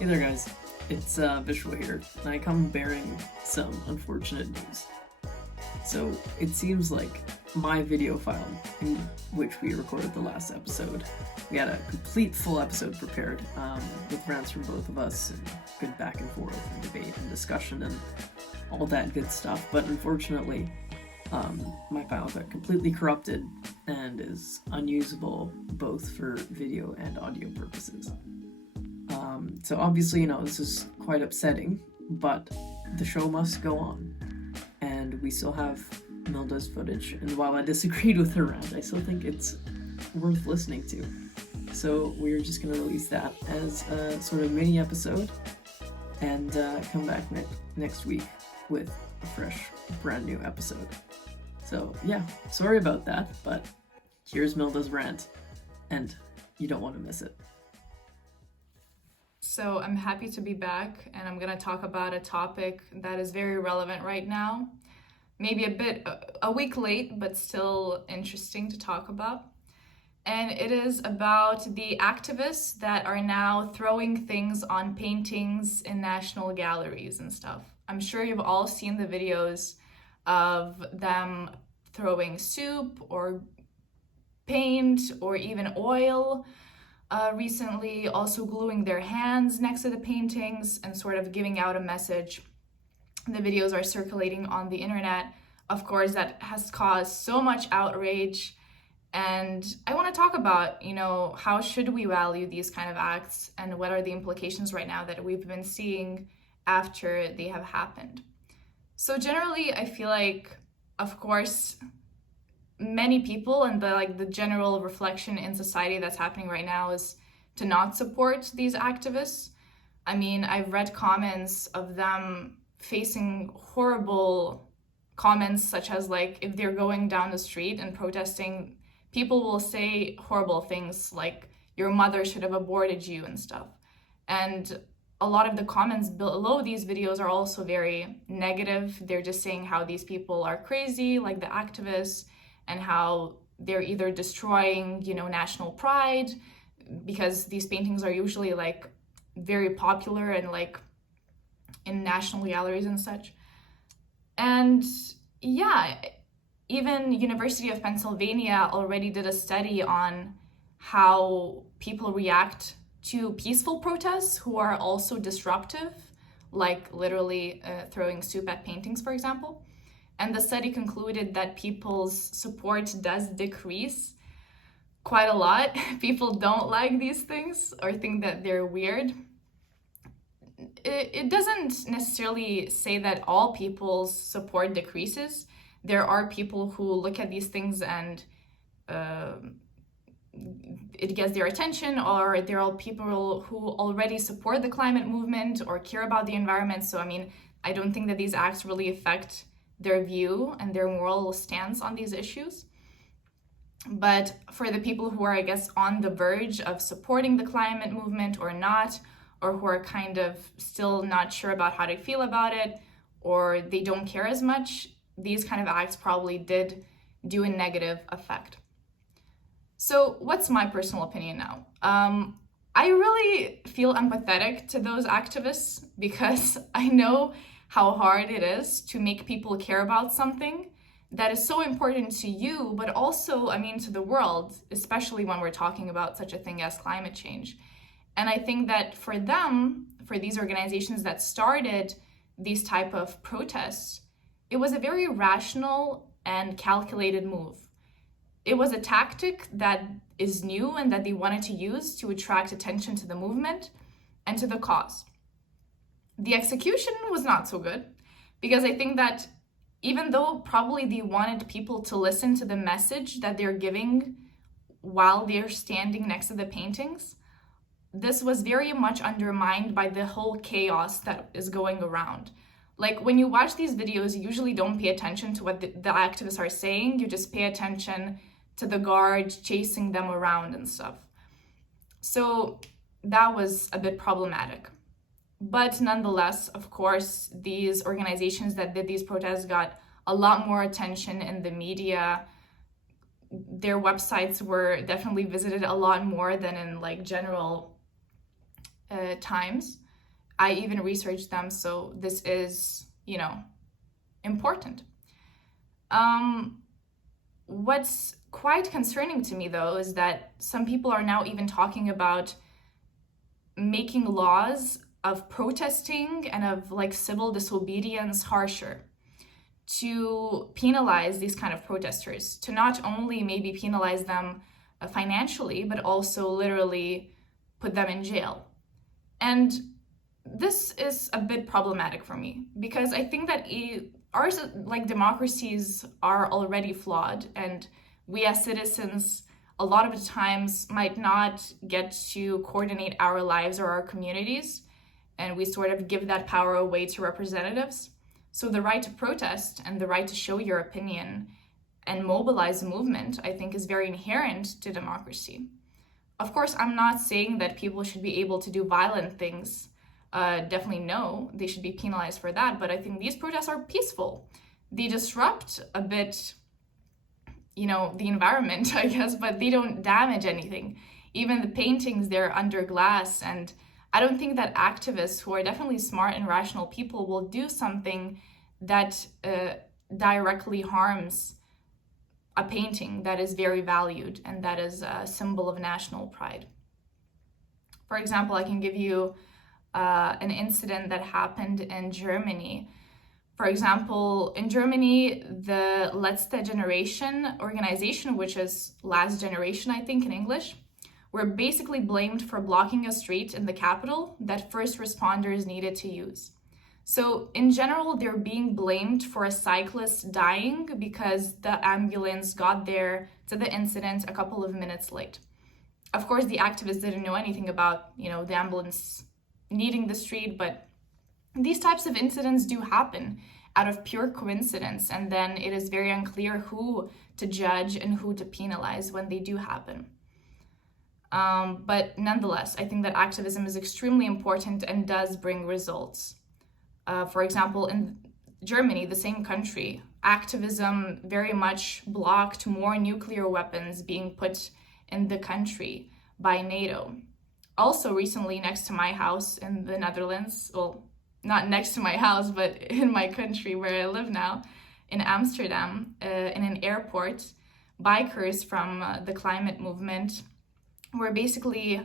Hey there guys, it's Vishwa here, and I come bearing some unfortunate news. So it seems like my video file in which we recorded the last episode, we had a complete full episode prepared with rants from both of us and good back and forth and debate and discussion and all that good stuff, but unfortunately my file got completely corrupted and is unusable both for video and audio purposes. So obviously, this is quite upsetting, but the show must go on. And we still have Milda's footage, and while I disagreed with her rant, I still think it's worth listening to. So we're just going to release that as a sort of mini episode, and come back next week with a fresh, brand new episode. So yeah, sorry about that, but here's Milda's rant, and you don't want to miss it. So I'm happy to be back, and I'm going to talk about a topic that is very relevant right now. Maybe a week late, but still interesting to talk about. And it is about the activists that are now throwing things on paintings in national galleries and stuff. I'm sure you've all seen the videos of them throwing soup or paint or even oil. Recently also gluing their hands next to the paintings and sort of giving out a message. The videos are circulating on the internet. Of course, that has caused so much outrage. And I want to talk about, how should we value these kind of acts and what are the implications right now that we've been seeing after they have happened. So generally, I feel like, of course, many people and the general reflection in society that's happening right now is to not support these activists. I mean, I've read comments of them facing horrible comments such as if they're going down the street and protesting, people will say horrible things like your mother should have aborted you and stuff. And a lot of the comments below these videos are also very negative. They're just saying how these people are crazy, like the activists, and how they're either destroying, national pride, because these paintings are usually very popular and in national galleries and such. And yeah, even University of Pennsylvania already did a study on how people react to peaceful protests who are also disruptive, like literally throwing soup at paintings, for example. And the study concluded that people's support does decrease quite a lot. People don't like these things or think that they're weird. It doesn't necessarily say that all people's support decreases. There are people who look at these things and it gets their attention, or there are people who already support the climate movement or care about the environment. So, I don't think that these acts really affect their view and their moral stance on these issues. But for the people who are, on the verge of supporting the climate movement or not, or who are kind of still not sure about how to feel about it, or they don't care as much, these kind of acts probably did do a negative effect. So what's my personal opinion now? I really feel empathetic to those activists because I know how hard it is to make people care about something that is so important to you, but also, to the world, especially when we're talking about such a thing as climate change. And I think that for these organizations that started these type of protests, it was a very rational and calculated move. It was a tactic that is new and that they wanted to use to attract attention to the movement and to the cause. The execution was not so good, because I think that even though probably they wanted people to listen to the message that they're giving while they're standing next to the paintings, this was very much undermined by the whole chaos that is going around. When you watch these videos, you usually don't pay attention to what the activists are saying. You just pay attention to the guards chasing them around and stuff. So that was a bit problematic. But nonetheless, of course, these organizations that did these protests got a lot more attention in the media. Their websites were definitely visited a lot more than in general times. I even researched them, so this is, important. What's quite concerning to me, though, is that some people are now even talking about making laws of protesting and of like civil disobedience harsher, to penalize these kind of protesters, to not only maybe penalize them financially, but also literally put them in jail. And this is a bit problematic for me, because I think that ours, like democracies, are already flawed, and we as citizens a lot of the times might not get to coordinate our lives or our communities, and we sort of give that power away to representatives. So the right to protest and the right to show your opinion and mobilize a movement, I think, is very inherent to democracy. Of course, I'm not saying that people should be able to do violent things. Definitely no, they should be penalized for that. But I think these protests are peaceful. They disrupt a bit, the environment, I guess, but they don't damage anything. Even the paintings, they're under glass. And I don't think that activists who are definitely smart and rational people will do something that directly harms a painting that is very valued and that is a symbol of national pride. For example, I can give you an incident that happened in Germany. For example, in Germany, the Letzte Generation organization, which is last generation, I think in English, were basically blamed for blocking a street in the capital that first responders needed to use. So in general, they're being blamed for a cyclist dying because the ambulance got there to the incident a couple of minutes late. Of course, the activists didn't know anything about, the ambulance needing the street, but these types of incidents do happen out of pure coincidence, and then it is very unclear who to judge and who to penalize when they do happen. But nonetheless, I think that activism is extremely important and does bring results. For example, in Germany, the same country, activism very much blocked more nuclear weapons being put in the country by NATO. Also recently, next to my house in the Netherlands, well, not next to my house, but in my country where I live now, in Amsterdam, in an airport, bikers from the climate movement were basically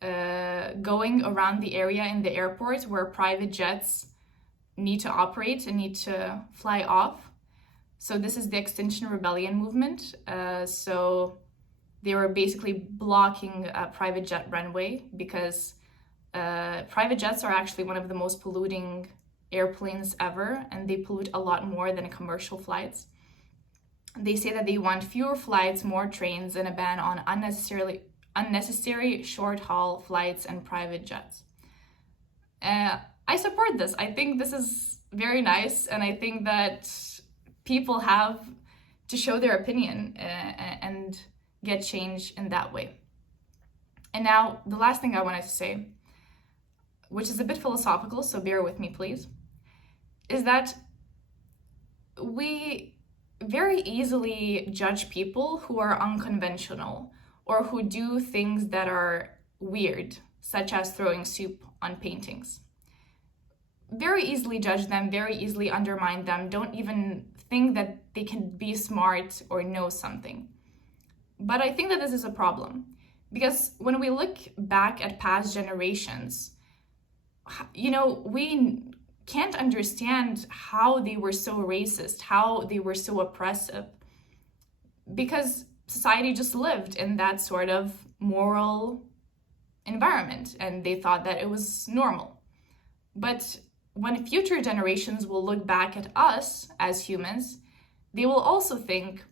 going around the area in the airport where private jets need to operate and need to fly off. So this is the Extinction Rebellion movement. So they were basically blocking a private jet runway because private jets are actually one of the most polluting airplanes ever, and they pollute a lot more than commercial flights. They say that they want fewer flights, more trains, and a ban on unnecessary short-haul flights and private jets. I support this. I think this is very nice, and I think that people have to show their opinion and get change in that way. And now, the last thing I wanted to say, which is a bit philosophical, so bear with me, please, is that we very easily judge people who are unconventional or who do things that are weird, such as throwing soup on paintings. Very easily judge them, very easily undermine them, don't even think that they can be smart or know something. But I think that this is a problem, because when we look back at past generations, we can't understand how they were so racist, how they were so oppressive, because society just lived in that sort of moral environment and they thought that it was normal. But when future generations will look back at us as humans, they will also think,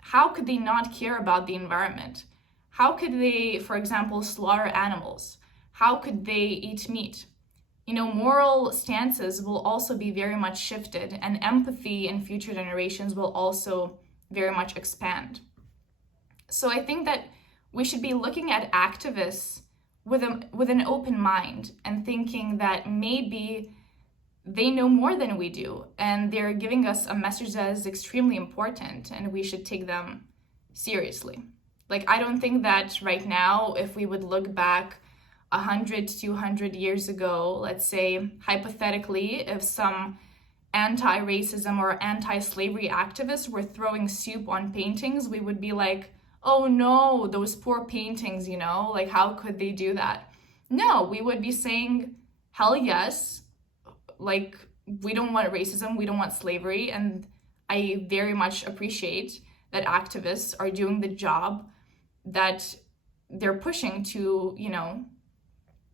how could they not care about the environment? How could they, for example, slaughter animals? How could they eat meat? Moral stances will also be very much shifted, and empathy in future generations will also very much expand. So I think that we should be looking at activists with an open mind and thinking that maybe they know more than we do, and they're giving us a message that is extremely important, and we should take them seriously. I don't think that right now, if we would look back 100 to 200 years ago, let's say hypothetically, if some anti-racism or anti-slavery activists were throwing soup on paintings, we would be like, oh no, those poor paintings, you know, like how could they do that? No, we would be saying, hell yes, like we don't want racism, we don't want slavery. And I very much appreciate that activists are doing the job that they're pushing to, you know,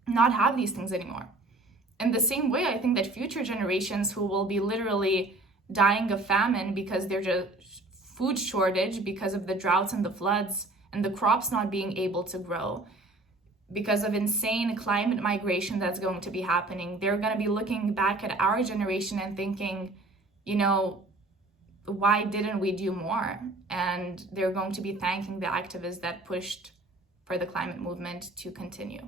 not have these things anymore. In the same way, I think that future generations who will be literally dying of famine because there's a food shortage because of the droughts and the floods and the crops not being able to grow, because of insane climate migration that's going to be happening, they're going to be looking back at our generation and thinking, you know, why didn't we do more? And they're going to be thanking the activists that pushed for the climate movement to continue.